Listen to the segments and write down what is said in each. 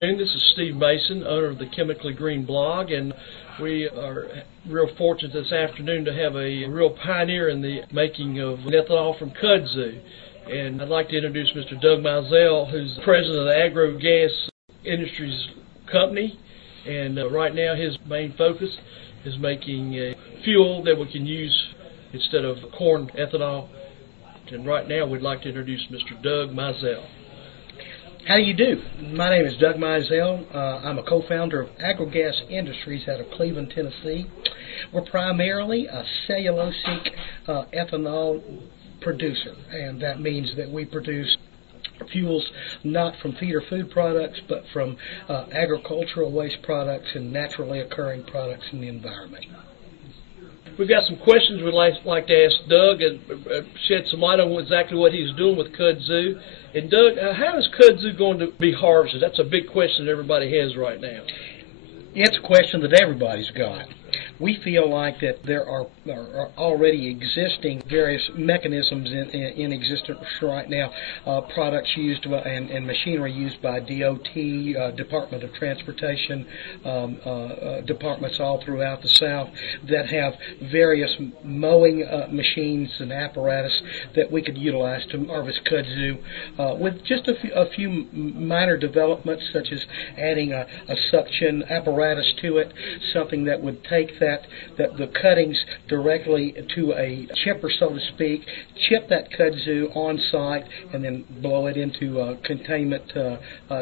This is Steve Mason, owner of the Chemically Green blog, and we are real fortunate this afternoon to have a real pioneer in the making of ethanol from kudzu. And I'd like to introduce Mr. Doug Mizell, who's the president of the Agro Gas Industries company. And right now his main focus is making a fuel that we can use instead of corn ethanol. And right now we'd like to introduce Mr. Doug Mizell. How do you do? My name is Doug Mizell. I'm a co-founder of Agro Gas Industries out of Cleveland, Tennessee. We're primarily a cellulosic ethanol producer, and that means that we produce fuels not from feed or food products, but from agricultural waste products and naturally occurring products in the environment. We've got some questions we'd like to ask Doug and shed some light on exactly what he's doing with kudzu. And Doug, how is kudzu going to be harvested? That's a big question that everybody has right now. It's a question that everybody's got. We feel like that there are already existing various mechanisms in existence right now, products used and machinery used by DOT, Department of Transportation, departments all throughout the South that have various mowing machines and apparatus that we could utilize to harvest kudzu with just a few minor developments, such as adding a suction apparatus to it, something that would take the cuttings directly to a chipper, so to speak, chip that kudzu on site, and then blow it into containment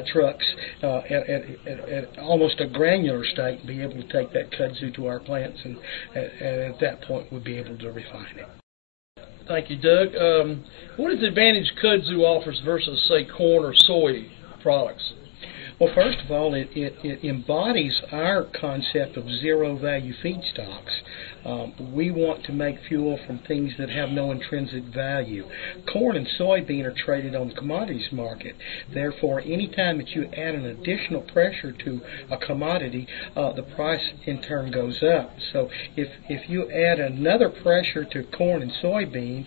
trucks at almost a granular state, and be able to take that kudzu to our plants, and at that point we'll be able to refine it. Thank you, Doug. What is the advantage kudzu offers versus, say, corn or soy products? Well, first of all, it embodies our concept of zero-value feedstocks. We want to make fuel from things that have no intrinsic value. Corn and soybean are traded on the commodities market. Therefore, any time that you add an additional pressure to a commodity, the price in turn goes up. So if you add another pressure to corn and soybean,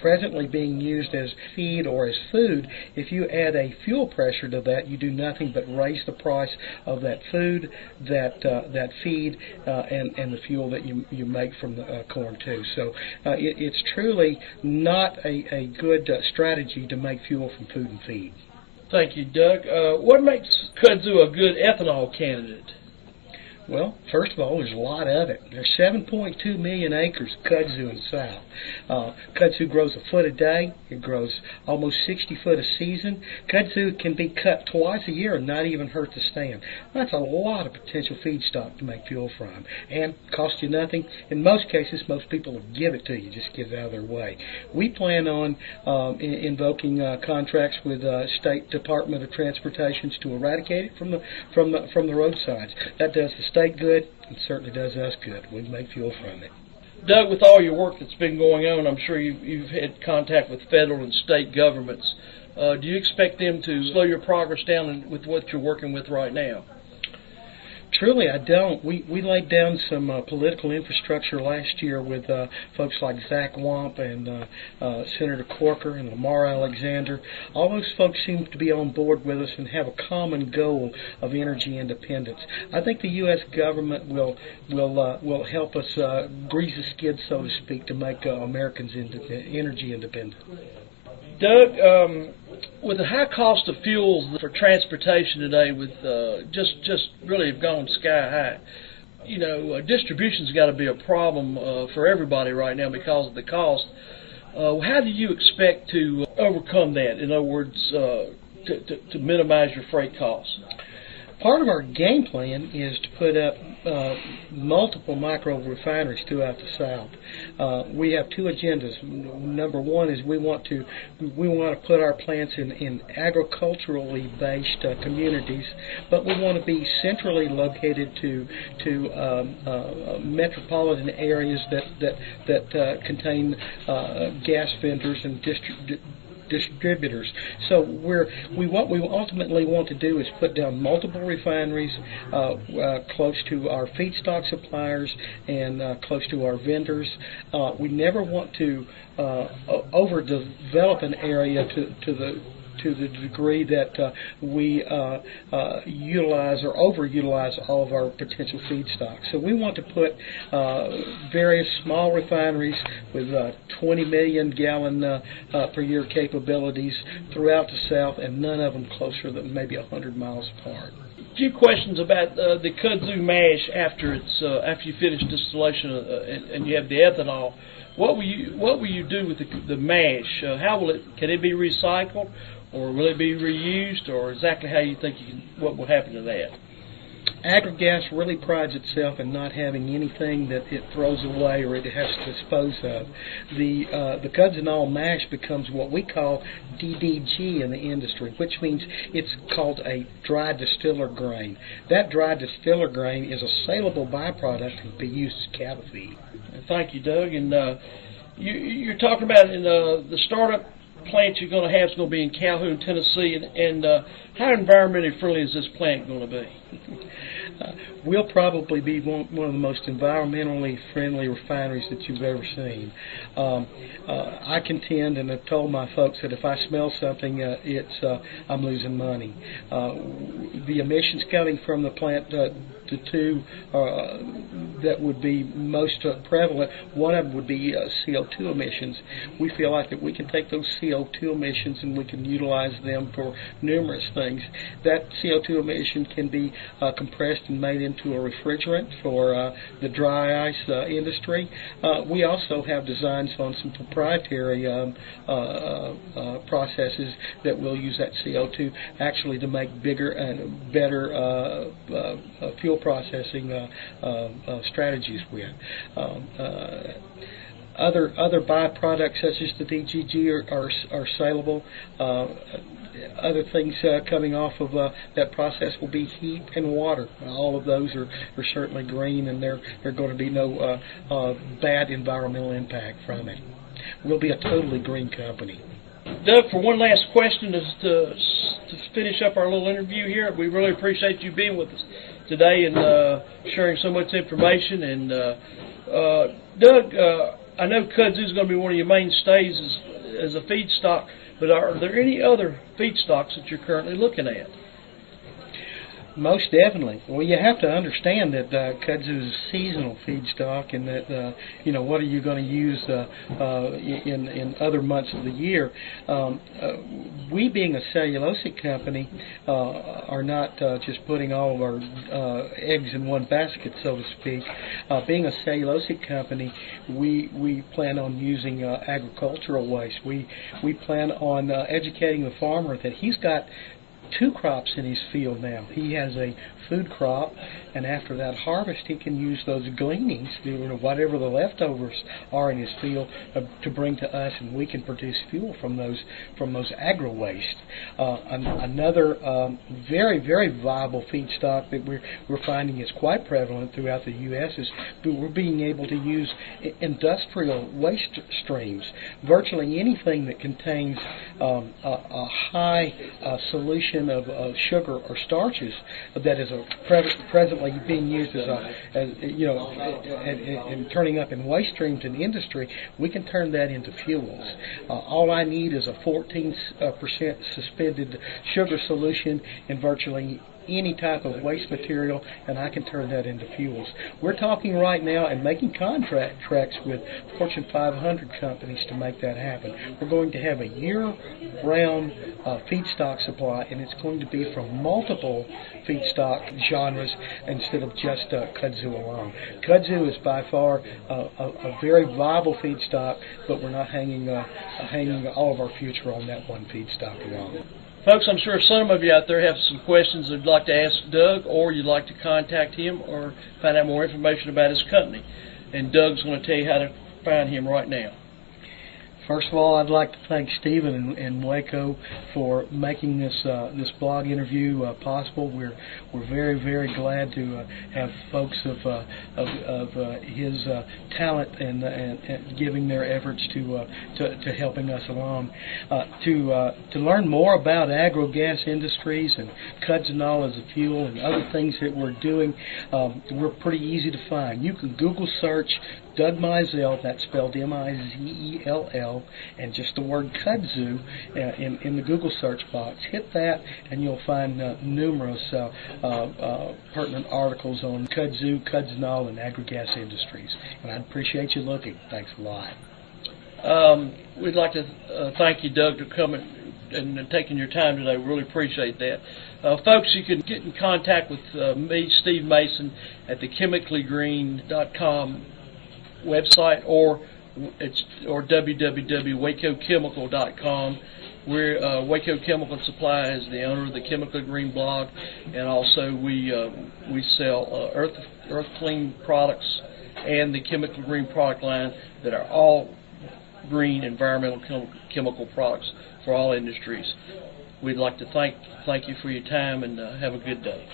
presently being used as feed or as food, if you add a fuel pressure to that, you do nothing but raise the price of that food, that feed, and the fuel that you make from the corn too. So it's truly not a good strategy to make fuel from food and feed. Thank you, Doug. What makes kudzu a good ethanol candidate? Well, first of all, there's a lot of it. There's 7.2 million acres of kudzu in the South. Kudzu grows a foot a day. It grows almost 60 foot a season. Kudzu can be cut twice a year and not even hurt the stand. That's a lot of potential feedstock to make fuel from, and cost you nothing. In most cases, most people will give it to you, just get it out of their way. We plan on invoking contracts with State Department of Transportation to eradicate it from the roadsides. That does the state good, and certainly does us good. We make fuel from it. Doug, with all your work that's been going on, I'm sure you've had contact with federal and state governments. Do you expect them to slow your progress down with what you're working with right now? Truly, I don't. We laid down some political infrastructure last year with folks like Zach Wamp and Senator Corker and Lamar Alexander. All those folks seem to be on board with us and have a common goal of energy independence. I think the U.S. government will help us grease the skid, so to speak, to make Americans energy independent. Doug, with the high cost of fuels for transportation today, with just really have gone sky high, you know, distribution's got to be a problem for everybody right now because of the cost. How do you expect to overcome that? In other words, to minimize your freight costs? Part of our game plan is to put up multiple micro refineries throughout the South. We have two agendas. Number one is we want to put our plants in agriculturally based communities, but we want to be centrally located to metropolitan areas that contain gas vendors and distributors. So what we ultimately want to do is put down multiple refineries close to our feedstock suppliers and close to our vendors. We never want to overdevelop an area to to the degree that we utilize or overutilize all of our potential feedstocks. So we want to put various small refineries with 20 million gallon per year capabilities throughout the South, and none of them closer than maybe 100 miles apart. A few questions about the kudzu mash after you finish distillation and you have the ethanol. What will you do with the mash? Can it be recycled, or will it be reused, or exactly how you think what will happen to that? Agro Gas really prides itself in not having anything that it throws away or it has to dispose of. The Kudzunol mash becomes what we call DDG in the industry, which means it's called a dry distiller grain. That dry distiller grain is a saleable byproduct and can be used as cattle feed. Thank you, Doug. And you're talking about in the startup plant you're going to have is going to be in Calhoun, Tennessee, and how environmentally friendly is this plant going to be? We'll probably be one of the most environmentally friendly refineries that you've ever seen. I contend, and I've told my folks, that if I smell something, I'm losing money. The emissions coming from the plant, the two that would be most prevalent, one of them would be CO2 emissions. We feel like that we can take those CO2 emissions and we can utilize them for numerous things. That CO2 emission can be compressed and made into a refrigerant for the dry ice industry. We also have designs on some proprietary processes that will use that CO2 actually to make bigger and better fuel processing strategies with. Other byproducts such as the DGG are saleable. Other things coming off of that process will be heat and water. All of those are certainly green, and there going to be no bad environmental impact from it. We'll be a totally green company. Doug, for one last question to finish up our little interview here, we really appreciate you being with us today and sharing so much information. And Doug, I know kudzu is going to be one of your mainstays as a feedstock, but are there any other feedstocks that you're currently looking at? Most definitely. Well, you have to understand that kudzu is a seasonal feedstock, and that what are you going to use in other months of the year? We, being a cellulosic company, are not just putting all of our eggs in one basket, so to speak. Being a cellulosic company, we plan on using agricultural waste. We plan on educating the farmer that he's got 2 crops in his field now. He has a food crop, and after that harvest, he can use those gleanings, whatever the leftovers are in his field, to bring to us, and we can produce fuel from those agro waste. Another very, very viable feedstock that we're finding is quite prevalent throughout the U.S. is we're being able to use industrial waste streams. Virtually anything that contains a high solution of sugar or starches that is presently being used and turning up in waste streams in the industry, we can turn that into fuels. All I need is a 14% suspended sugar solution in virtually any type of waste material, and I can turn that into fuels. We're talking right now and making contracts with Fortune 500 companies to make that happen. We're going to have a year-round feedstock supply, and it's going to be from multiple feedstock genres instead of just kudzu alone. Kudzu is by far a very viable feedstock, but we're not hanging all of our future on that one feedstock alone. Folks, I'm sure some of you out there have some questions they'd like to ask Doug, or you'd like to contact him or find out more information about his company. And Doug's going to tell you how to find him right now. First of all, I'd like to thank Stephen and Waco for making this blog interview possible. We're very, very glad to have folks of his talent and giving their efforts to helping us along. To learn more about Agro Gas Industries and Kudzunol as a fuel and other things that we're doing, we're pretty easy to find. You can Google search Doug Mizell, that's spelled M-I-Z-E-L-L, Ethanol and just the word kudzu in the Google search box. Hit that and you'll find numerous pertinent articles on kudzu, Kudzunol, and Agro Gas industries. And I'd appreciate you looking. Thanks a lot. We'd like to thank you, Doug, for coming and taking your time today. We really appreciate that. Folks, you can get in contact with me, Steve Mason, at the ChemicallyGreen.com website or www.wacochemical.com. Waco Chemical Supply is the owner of the Chemically Green blog, and also we sell Earth Clean products and the Chemically Green product line that are all green environmental chemical products for all industries. We'd like to thank you for your time and have a good day.